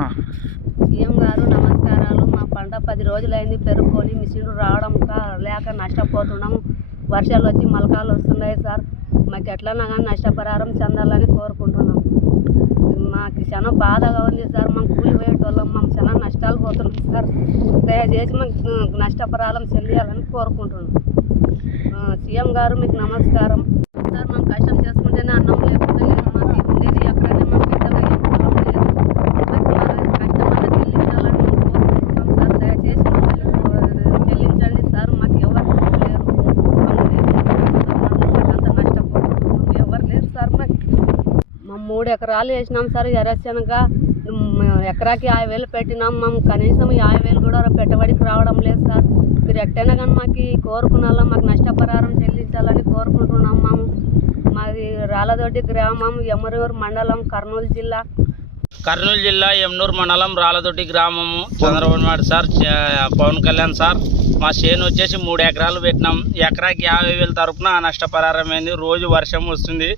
CM గారు నమస్కారాలు. మా పంట పది రోజులైంది పెరుక్కొని మిషన్లు రావడం కా- లేక నష్టపోతున్నాం. వర్షాలు వచ్చి మలకాలు వస్తున్నాయి సార్. మాకు ఎట్లన్నా కానీ నష్టపరిహారం చెందాలని కోరుకుంటున్నాం. మాకు చాలా బాధగా ఉంది సార్. మాకు కూలి పోయేటోళ్ళం. మాకు చాలా నష్టాలు పోతున్నాం సార్. దయచేసి మాకు నష్టపరిహారం చెందాలని కోరుకుంటున్నాం. సీఎం గారు మీకు నమస్కారం. సార్ మనం కష్టం చేసుకుంటేనే అన్నం లేకుండా లేదు మాకు ఉండేది ఎక్కడనే మాకు పెద్దగా ఏం పొలం లేదు మాకు మన కష్టం అన్న చెల్లించాలని మేము కోరుకుంటున్నాం సార్ దయచేసి మమ్మల్ని చెల్లించండి సార్ మాకు ఎవరు లేరు మాకు అంత నష్టపోతున్నాం ఎవరు లేరు సార్ మాకు మేము మూడు ఎకరాలు వేసినాం సార్ ఎర్రశనగ ఎకరాకి యాభై వేలు పెట్టినాం మేము. కనీసం యాభై వేలు కూడా పెట్టుబడికి రావడం లేదు సార్. మీరు ఎట్టైనా కానీ మాకు కోరుకున్నాం మాకు నష్టపరిహారం చెల్లించాలని కోరుకుంటున్నాం మేము. మాది రాళ్ళదొడ్డి గ్రామం ఎమరూరు మండలం కర్నూలు జిల్లా. కర్నూలు జిల్లా ఎమ్నూరు మండలం రాళ్ళదొడ్డి గ్రామము. Chandrababu Naidu sir Pawan Kalyan sir. మా చేను వచ్చేసి మూడు ఎకరాలు పెట్టినాం. ఎకరాకి యాభై వేల తరపున నష్టపరిహారం అయింది. రోజు వర్షం వస్తుంది.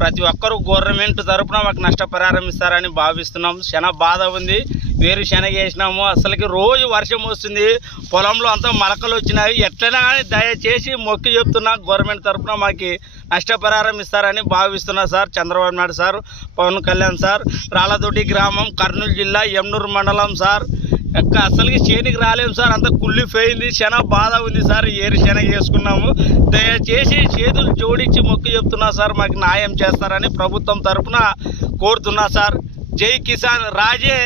ప్రతి ఒక్కరూ గవర్నమెంట్ తరపున మాకు నష్టపరిహారం ఇస్తారని భావిస్తున్నాం. చాలా బాధ ఉంది. వేరు శనగ వేసినాము. అసలుకి రోజు వర్షం వస్తుంది. పొలంలో అంతా మలకలు వచ్చినాయి. ఎట్లైనా కానీ దయచేసి మొక్కి చెప్తున్నా. గవర్నమెంట్ తరపున మాకు నష్టపరిహారం ఇస్తారని భావిస్తున్నా sir. Chandrababu Naidu sir Pawan Kalyan sir Ralladoddi గ్రామం కర్నూలు జిల్లా ఎమ్నూరు మండలం సార్. ఎక్క అసలుకి చేనికి రాలేము సార్ అంత కుళ్ళిపోయింది చాలా బాధ ఉంది సార్ ఏరు శనగ వేసుకున్నాము దయచేసి చేతులు జోడించి మొక్కు చెప్తున్నా సార్ మాకు న్యాయం చేస్తారని ప్రభుత్వం తరపున కోరుతున్నా సార్. జై కిసాన్. రాజే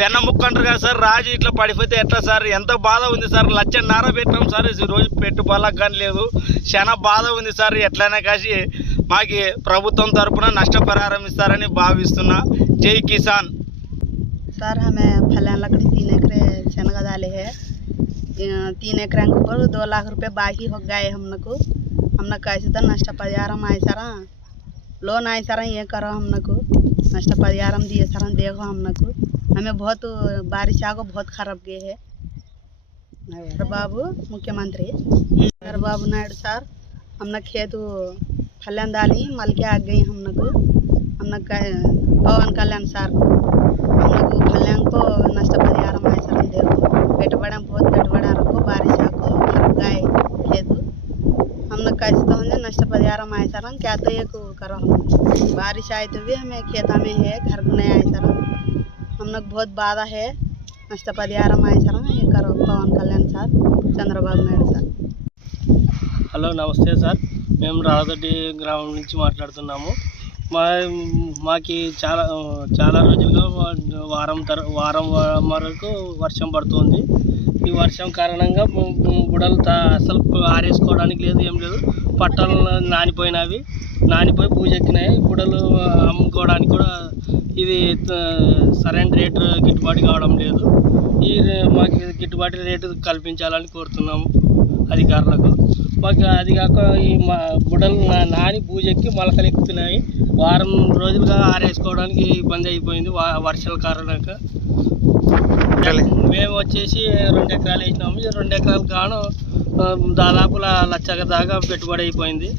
వెన్నముక్క అంటారు కదా సార్ రాజు ఇట్లా పడిపోతే ఎట్లా సార్? ఎంత బాధ ఉంది సార్? లచ్చన్నర పెట్టాం సార్ ఈ రోజు పెట్టుబడులకు కానీ లేదు. చాలా బాధ ఉంది సార్ ఎట్లయినా కాసి మాకు ప్రభుత్వం తరఫున నష్టపరిహారం ఇస్తారని భావిస్తున్నా. జై కిసాన్. सर हमें फलान लकड़ी तीन एकरे चनगा डाले है। तीन एकरा के ऊपर दो लाख रुपए बाकी हो गए हमने को। हमने कैसे तो नष्ट परिहारम आए सर। लोन आए सर, ये करो हमने को। नष्ट परिहारम दिए सर, देखो हमने को। हमें बहुत बारिश आगो बहुत खराब गए है। बाबू, मुख्यमंत्री बाबू नायडू सर, हमने खेत फलन डाली, मल के आ गई हमने को। हमने पवन कल्याण सर हम लोग फल्यां को नष्ट परिहारम आए सर देखो పెట్టుబడి बहुत పెట్టుబడి रखो बारिश आको खराब गए खेत हम लोग कैसे तो हमने नष्ट परिहारम आए सर क्या तो ये को करो हम बारिश आए तो भी हमें खेता में है घर को नहीं आए सर हम लोग बहुत बाधा है नष्ट परिहारम आए सर ये करो Pawan Kalyan sir Chandrababu Naidu sir hello నమస్తే సార్ మేము రాళ్ళదొడ్డి గ్రామం నుంచి మాట్లాడుతున్నాము మా మాకి చాలా చాలా రోజులుగా వారం తర వారం వరకు వర్షం పడుతుంది. ఈ వర్షం కారణంగా బుడలు అసలు ఆరేసుకోవడానికి లేదు ఏం లేదు. పట్టలు నానిపోయినవి. నానిపోయి పూజెక్కినాయి. బుడలు అమ్ముకోవడానికి ఇది సరైన రేటు గిట్టుబాటు కావడం లేదు. ఈ మాకు గిట్టుబాటు రేటు కల్పించాలని కోరుతున్నాము అధికారులకు. మాకు అది కాక ఈ మా బుడలు నా- నాని పూజెక్కి మొలకలు ఎక్కుతున్నాయి. వారం రోజులుగా ఆరేసుకోవడానికి ఇబ్బంది అయిపోయింది వర్షాల కారణంగా. మేము వచ్చేసి రెండు ఎకరాలు వేసినాము. రెండు ఎకరాలు గాను దాదాపు ల- లచ్చ దాకా పెట్టుబడి అయిపోయింది.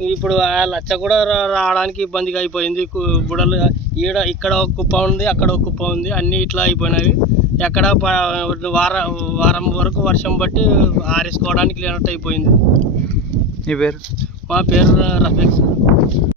ఇప్పుడు ఆ లచ్చ కూడా రావడానికి ఇబ్బందిగా అయిపోయింది. బుడలు ఈడ ఇక్కడ ఒక కుప్ప ఉంది అక్కడ ఒక కుప్ప ఉంది అన్నీ ఇట్లా అయిపోయినవి ఎక్కడ వార వారం వరకు వర్షం బట్టి ఆరేసుకోవడానికి లేనట్టు అయిపోయింది. నీ పేరు? మా పేరు రఫీక్ సార్.